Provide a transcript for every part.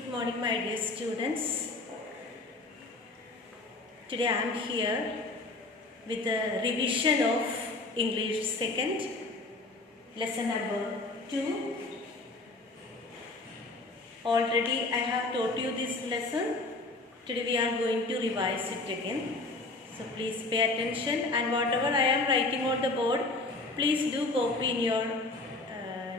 Good morning, my dear students. Today I am here with the revision of English 2nd, lesson number 2. Already I have taught you this lesson. Today we are going to revise it again. So please pay attention, and whatever I am writing on the board, please do copy in your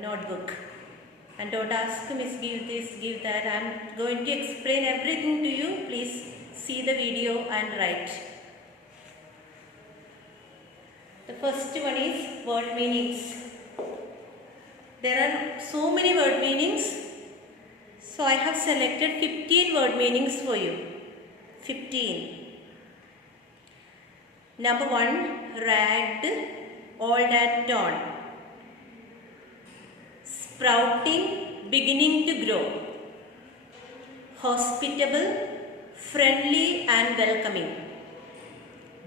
notebook. And don't ask Miss give this, give that. I am going to explain everything to you. Please see the video and write. The first one is word meanings. There are so many word meanings. So I have selected 15 word meanings for you. 15. Number 1, ragged, old and torn. Sprouting, beginning to grow. Hospitable, friendly and welcoming.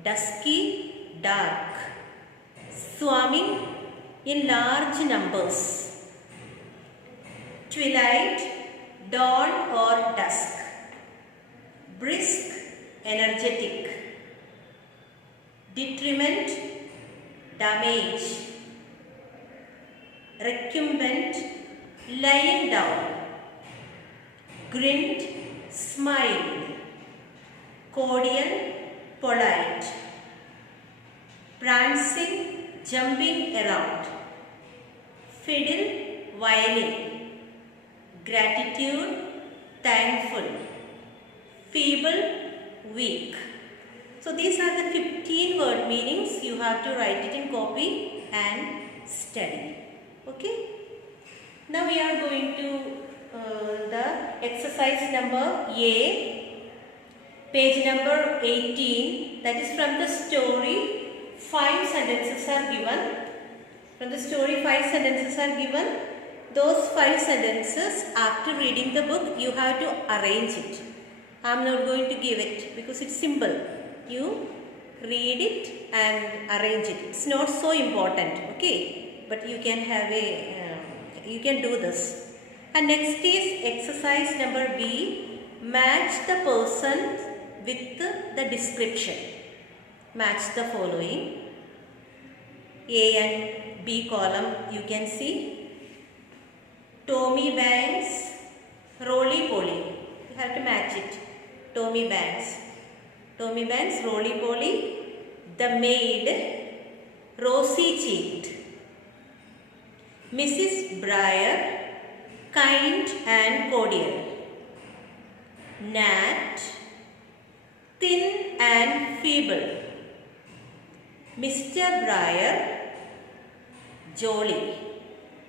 Dusky, dark. Swarming in large numbers. Twilight, dawn or dusk. Brisk, energetic. Detriment, damage. Recumbent, lying down. Grinned, smiled. Cordial, polite. Prancing, jumping around. Fiddle, violin. Gratitude, thankful. Feeble, weak. So these are the 15 word meanings. You have to write it in copy and study. Okay. Now we are going to the exercise number A, page number 18. That is from the story. 5 sentences are given. From the story, 5 sentences are given. Those 5 sentences, after reading the book, you have to arrange it. I am not going to give it because it's simple. You read it and arrange it. It's not so important. Okay. But you can have you can do this. And next is exercise number B. Match the person with the description. Match the following. A and B column you can see. Tommy Banks, Roly Poly. You have to match it. Tommy Banks. Tommy Banks, Roly Poly. The maid, rosy cheeked. Mrs. Briar, kind and cordial. Nat, thin and feeble. Mr. Briar, jolly.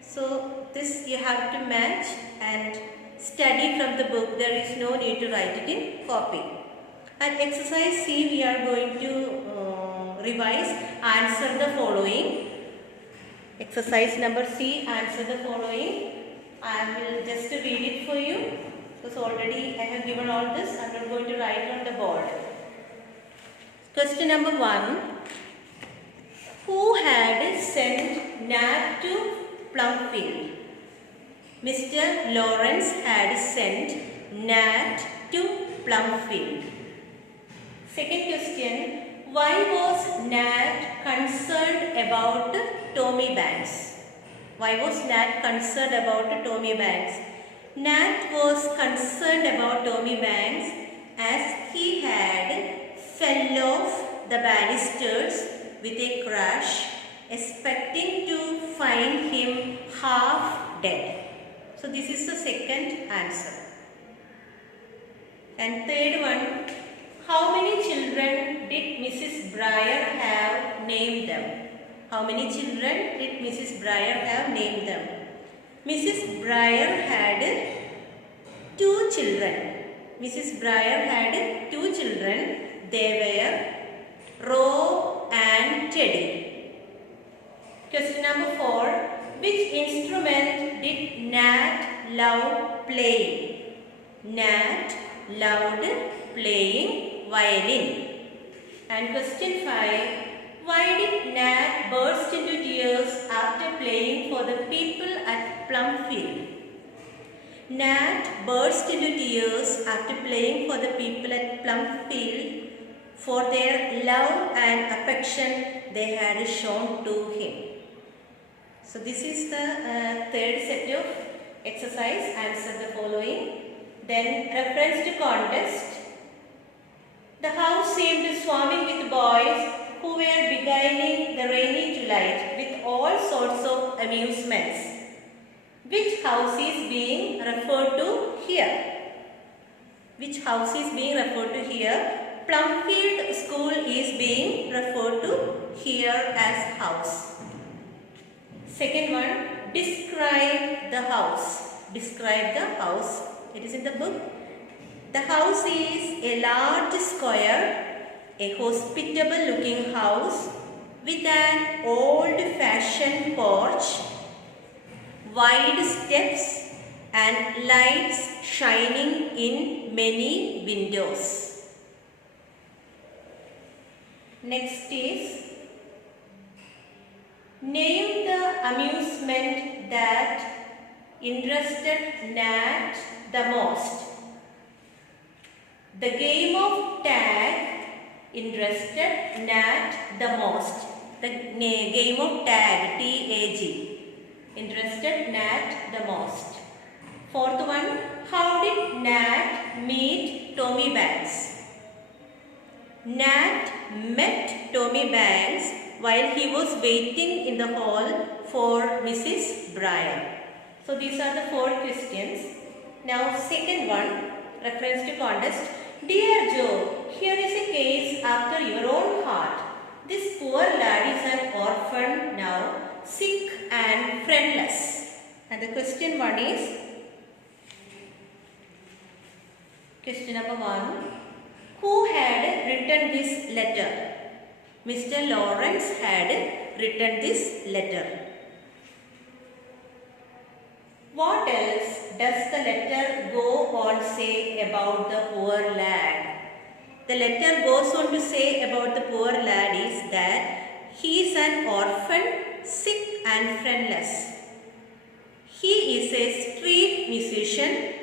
So this you have to match and study from the book. There is no need to write it in copy. And exercise C, we are going to revise. Answer the following. Exercise number C, answer the following. I will just read it for you because already I have given all this. I am not going to write on the board. Question number 1. Who had sent Nat to Plumfield? Mr. Lawrence had sent Nat to Plumfield. Second question. Why was Nat concerned about Tommy Banks? Why was Nat concerned about Tommy Banks? Nat was concerned about Tommy Banks as he had fell off the banisters with a crash, expecting to find him half dead. So this is the second answer. And third one. How many children did Mrs. Briar have? Named them. How many children did Mrs. Briar have? Named them. Mrs. Briar had 2 children. Mrs. Briar had 2 children. They were Roe and Teddy. Question number 4. Which instrument did Nat love playing? Nat loved playing violin. And question 5. Why did Nat burst into tears after playing for the people at Plumfield? Nat burst into tears after playing for the people at Plumfield for their love and affection they had shown to him. So this is the third set of exercise. Answer the following. Then reference to contest. The house seemed swarming with boys who were beguiling the rainy July with all sorts of amusements. Which house is being referred to here? Which house is being referred to here? Plumfield School is being referred to here as house. Second one, describe the house. Describe the house. It is in the book. The house is a large square, a hospitable looking house with an old-fashioned porch, wide steps and lights shining in many windows. Next is, name the amusement that interested Nat the most. The game of tag interested Nat the most. The game of tag, T-A-G, interested Nat the most. Fourth one, how did Nat meet Tommy Banks? Nat met Tommy Banks while he was waiting in the hall for Mrs. Bryan. So these are the 4 questions. Now second one, reference to contest. Dear Joe, here is a case after your own heart. This poor lad is an orphan now, sick and friendless. And the question 1 is, question number 1. Who had written this letter? Mr. Lawrence had written this letter. What else does the letter go on say about the poor lad? The letter goes on to say about the poor lad is that he is an orphan, sick and friendless. He is a street musician,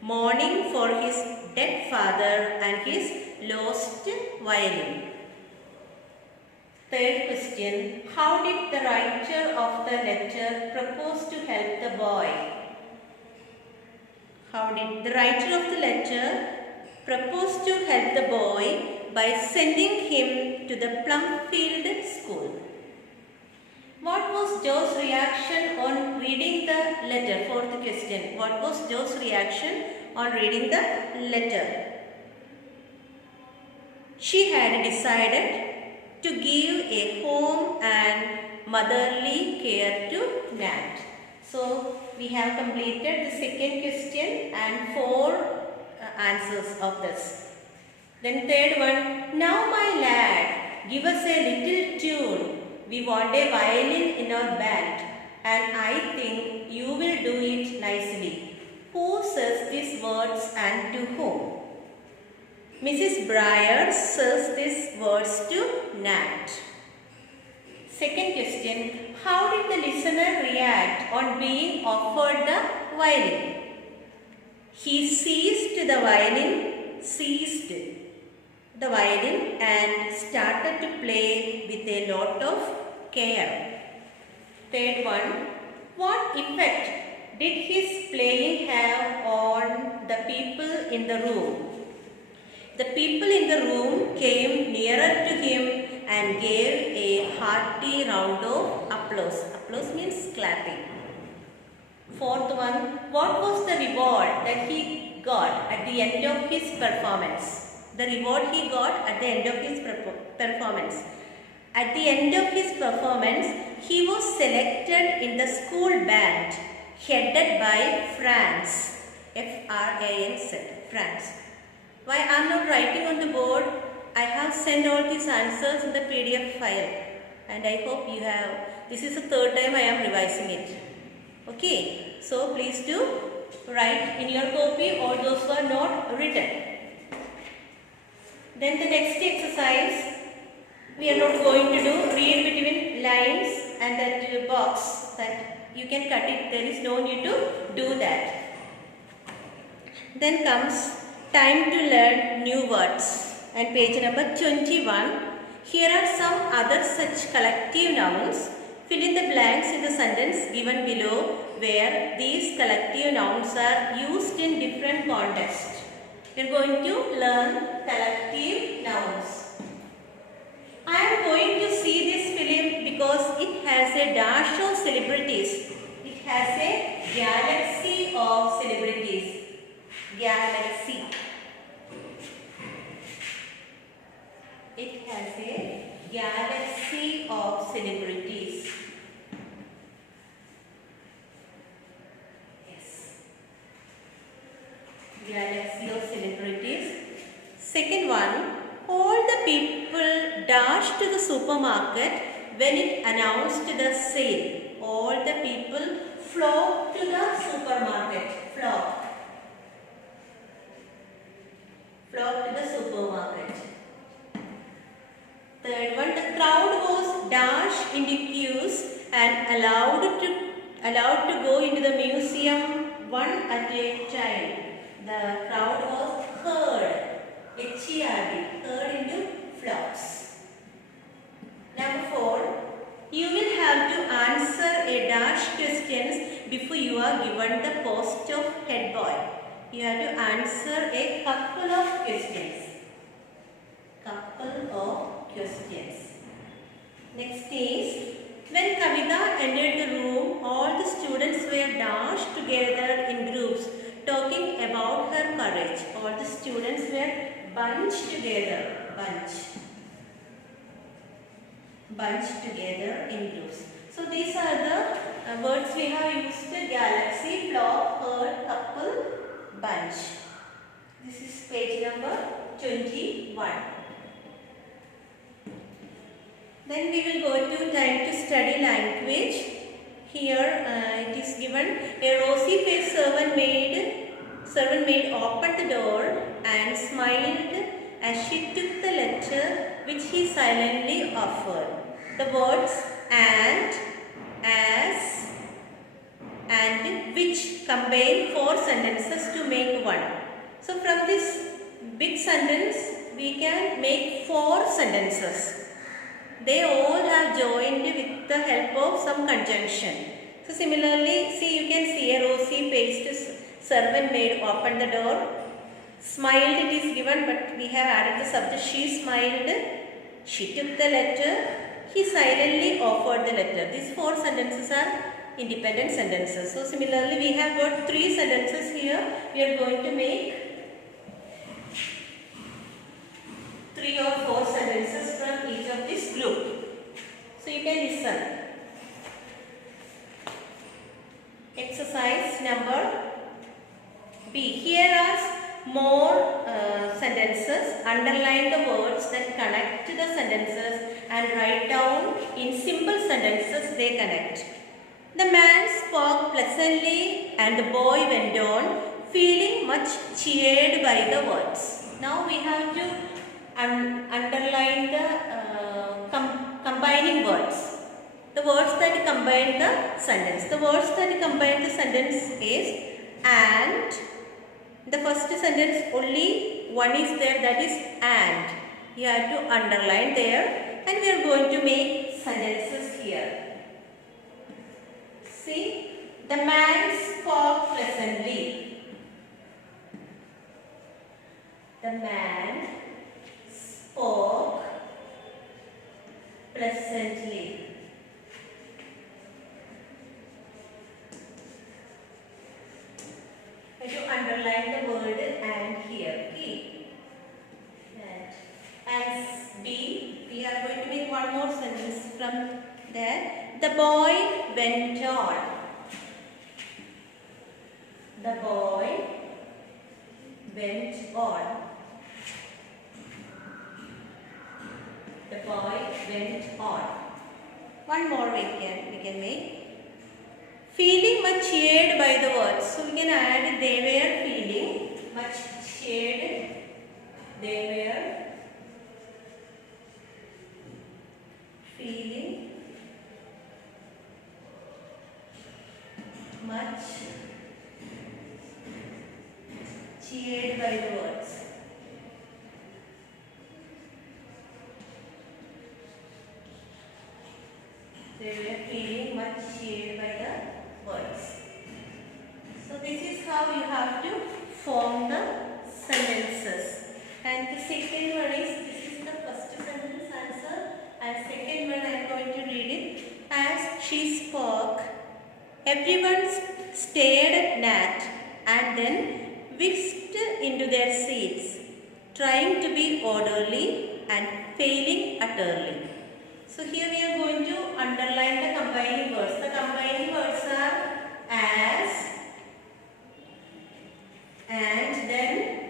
mourning for his dead father and his lost violin. Third question, how did the writer of the letter propose to help the boy? How did the writer of the letter propose to help the boy by sending him to the Plumfield School? What was Joe's reaction on reading the letter? Fourth question, what was Joe's reaction on reading the letter? She had decided to give a home and motherly care to Nat. So we have completed the second question and 4 answers of this. Then third one, now my lad, give us a little tune. We want a violin in our band and I think you will do it nicely. Who says these words and to whom? Mrs. Bryan says these words to Nat. Second question, how did the listener react on being offered the violin? He seized the violin and started to play with a lot of care. Third one, what effect did his playing have on the people in the room? The people in the room came nearer to him and gave a hearty round of applause. Applause means clapping. Fourth one, what was the reward that he got at the end of his performance? The reward he got at the end of his performance. At the end of his performance, he was selected in the school band headed by Franz. F-R-A-N-Z, Franz. Why I am not writing on the board? I have sent all these answers in the PDF file and I hope you have. This is the third time I am revising it. Okay, so please do write in your copy all those who are not written. Then the next exercise we are not going to do, read between lines and that box that you can cut it. There is no need to do that. Then comes time to learn new words and page number 21. Here are some other such collective nouns. Fill in the blanks in the sentence given below where these collective nouns are used in different contexts. We are going to learn collective nouns. I am going to see this film because it has a dash of celebrities. It has a galaxy of celebrities. Galaxy. It has a galaxy of celebrities. Yes. Galaxy of celebrities. Second one, all the people dashed to the supermarket when it announced the sale. All the people flocked to the supermarket. Flocked to the supermarket. Third one, the crowd was dashed into queues and allowed to go into the museum one at a time. The crowd was herd, H-E-R-D, herd into flocks. Number 4, you will have to answer a dash questions before you are given the post of head boy. You have to answer a couple of questions. Next is, when Kavita entered the room, all the students were dashed together in groups, talking about her courage. All the students were bunched together, bunched together in groups. So these are the words we have used: galaxy, flock, herd, couple, bunch. This is page number 21. Then we will go to time to study language. Here it is given, a rosy faced servant maid opened the door and smiled as she took the letter which he silently offered. The words and, as, and which combine 4 sentences to make one. So from this big sentence we can make 4 sentences. They all have joined with the help of some conjunction. So similarly, see, you can see a rosy faced servant maid opened the door. Smiled, it is given, but we have added the subject. She smiled. She took the letter. He silently offered the letter. These 4 sentences are independent sentences. So similarly, we have got 3 sentences here. We are going to make 3 or 4 sentences from each of this group. So you can listen. Exercise number B. Here are more sentences. Underline the words that connect to the sentences and write down in simple sentences they connect. The man spoke pleasantly and the boy went on, feeling much cheered by the words. Now we have to underline the combining words. The words that combine the sentence. The words that combine the sentence is and. The first sentence only one is there, that is and. You have to underline there, and we are going to make sentences here. See, the man spoke pleasantly. The man spoke pleasantly. You underline the word and here. Okay. And B, we are going to make one more sentence from there. The boy went on. The boy went on. The boy went on. One more we can make. Feeling much cheered by the words. So we can add they were feeling much cheered. They were feeling much cheered by the words. They were feeling much cheered by the words. So this is how you have to form the sentences. And the second one is, this is the first sentence answer, and second one I am going to read it. As she spoke, everyone stared at Nat and then whisked into their seats, trying to be orderly and failing utterly. So here we are going to underline the combining words. The combining words are as, and then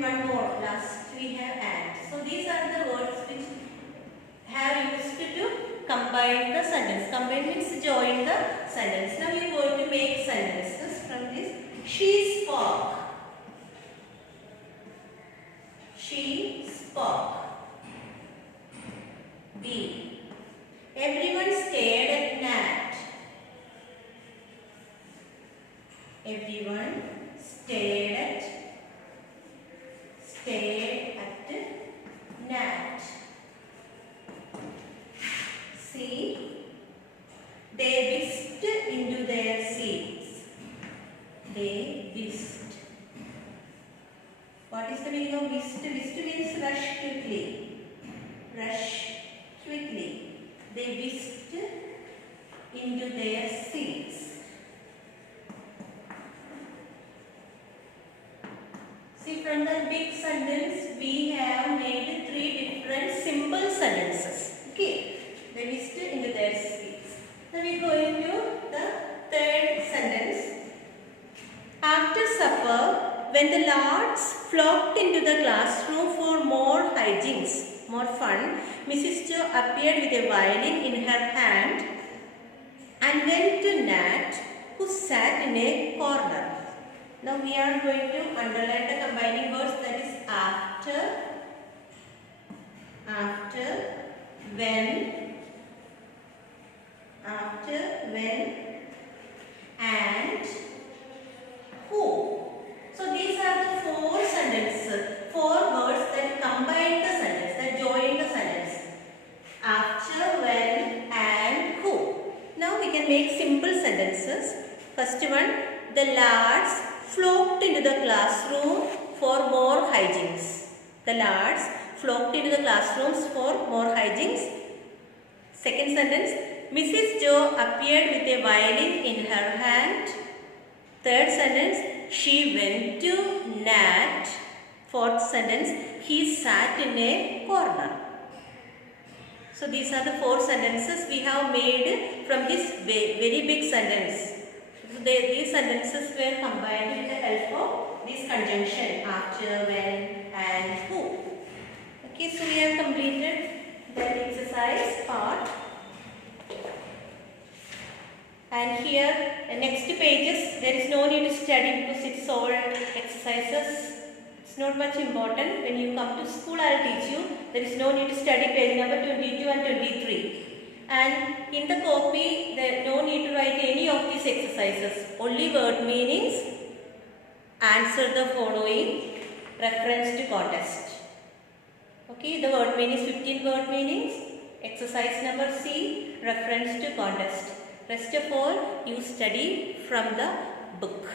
one more. Last we have and. So these are the words which have used to combine the sentence. Combine means join the sentence. Now we are going to make sentences from this. She spoke. She spoke. B. Everyone stared at Nat. Everyone stared at Nat. C. They whisked into their seats. They whisked. What is the meaning of whisked? Whisked means rush quickly. Rush quickly. They whisked into their seats. See, from the big sentence, we have made 3 different simple sentences. Okay, they whisked into their seats. Now we go into the third sentence. After supper, when the lads flocked into the classroom for more hijinks, more fun, Mrs. Joe appeared with a violin in her hand and went to Nat, who sat in a corner. Now we are going to underline the combining words, that is after, when, and who. So these are the 4 sentences, 4 words that combine the sentence, that join the sentence. After, when, and who. Now we can make simple sentences. First one, the lads flocked into the classroom for more hijinks. The lads flocked into the classrooms for more hijinks. Second sentence, Mrs. Joe appeared with a violin in her hand. Third sentence, she went to Nat. Fourth sentence, he sat in a corner. So these are the 4 sentences we have made from this very big sentence. So these sentences were combined with the help of this conjunction after, when, and who. Okay, so we have completed the exercise part. And here, the next pages, there is no need to study because it's all exercises. It's not much important. When you come to school, I will teach you. There is no need to study page number 22 and 23. And in the copy, there is no need to write any of these exercises. Only word meanings, answer the following, reference to contest. Okay, the word meanings, 15 word meanings. Exercise number C, reference to contest. Rest of all, you study from the book.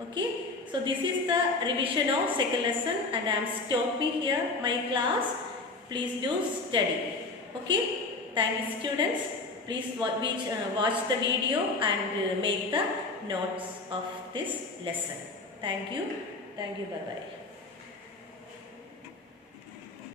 Okay, so this is the revision of second lesson and I am stopping here my class. Please do study. Okay, thank you students. Please watch the video and make the notes of this lesson. Thank you. Bye bye.